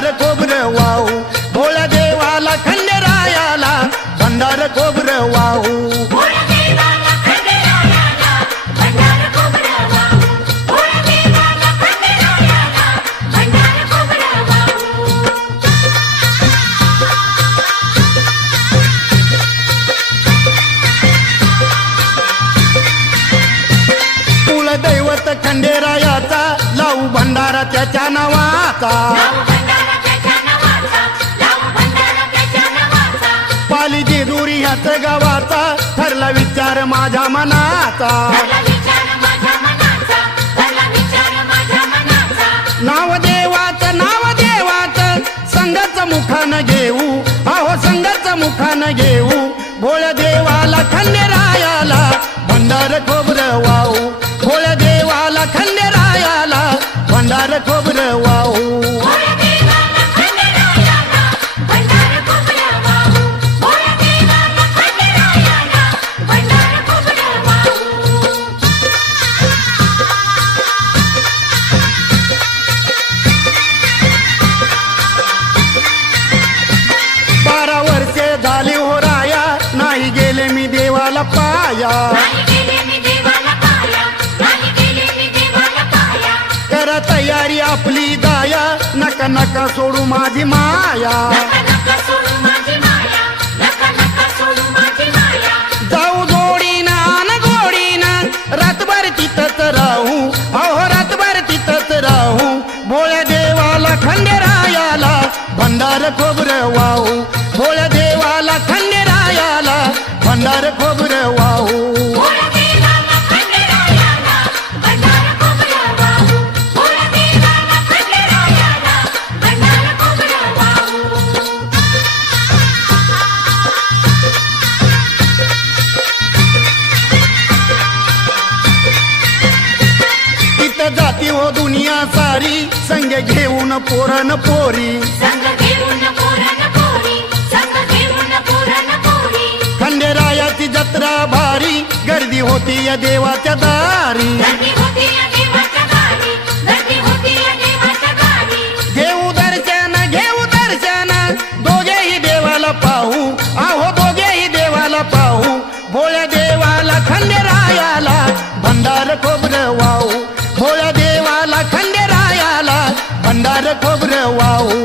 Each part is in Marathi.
भंडार खोबरं वाहू भोळ्या देवाला खंडेरायाला भंडार खोबरं वाहू दैवत खंडेरायाचा लावू भंडारा त्याच्या नावाचा पाली जेजुरी ह्याच गावाचा ठरला विचार माझ्या मनाचा नाव देवाचं संघाच मुखानं घेऊ अहो संघाच मुखानं घेऊ भोळ्या देवाला खंडेरायाला भंडार खोबरं वाहू भोळ्या देवाला खंडेरायाला भंडार खोबरं वाहू झाली हो राया नाही गेले मी देवाला पाया करा तयारी आपली दाया नका नका सोडू माझी माया जाऊ जोडीनं न गोडीनं रातभर तिथंच राहू अहो रातभर तिथंच राहू भोळ्या देवाला खंडेरायाला भंडार खोबरं वाहू भोळ्या देवाला खंडेरायाला भंडार खोबरं वाहू तिथं जाती हो दुनिया सारी संग घेऊन पोरन पोरी खंडेरायाची जत्रा भारी गर्दी होती या देवाच्या दारी घेऊ दर्शन दोघेही देवाला पाहू अहो दोघेही देवाला पाहू भोळ्या देवाला खंडेरायाला भंडार खोबरं वाहू भोळ्या देवाला खंडेरायाला भंडार खोबरं वाहू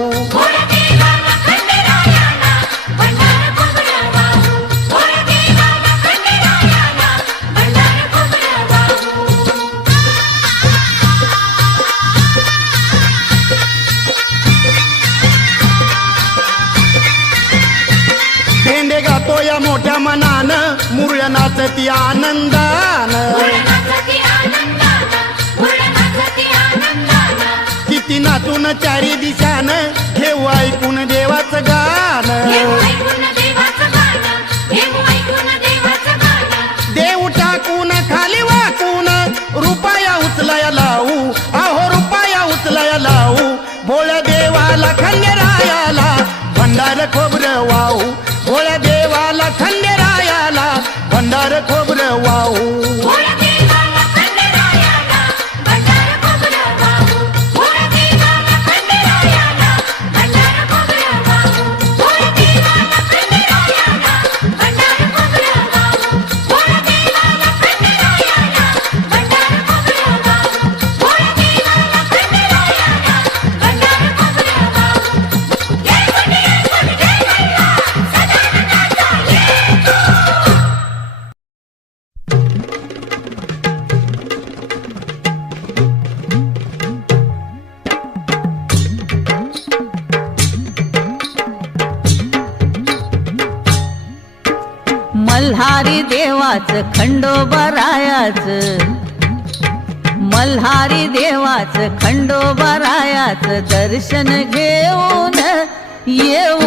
भेंडे गातो या मोठ्या मनानं मुरळ्या नाचती आनंदानं किती नाचून चारी दिशानं घेऊ ऐकून देवाचं गाणं देव टाकून खाली वाकून रुपया उचलाया लावू अहो रुपया उचलाया लावू भोळ्या देवाला खंडेरायाला भंडार खोबरं वाहू भोळ्या देवाला खंडेरायाला भंडार खोबरं वाहू मल्हारी देवाचं खंडोबारायाचं मल्हारी देवाचं खंडोबारायाचं दर्शन घेऊन येऊ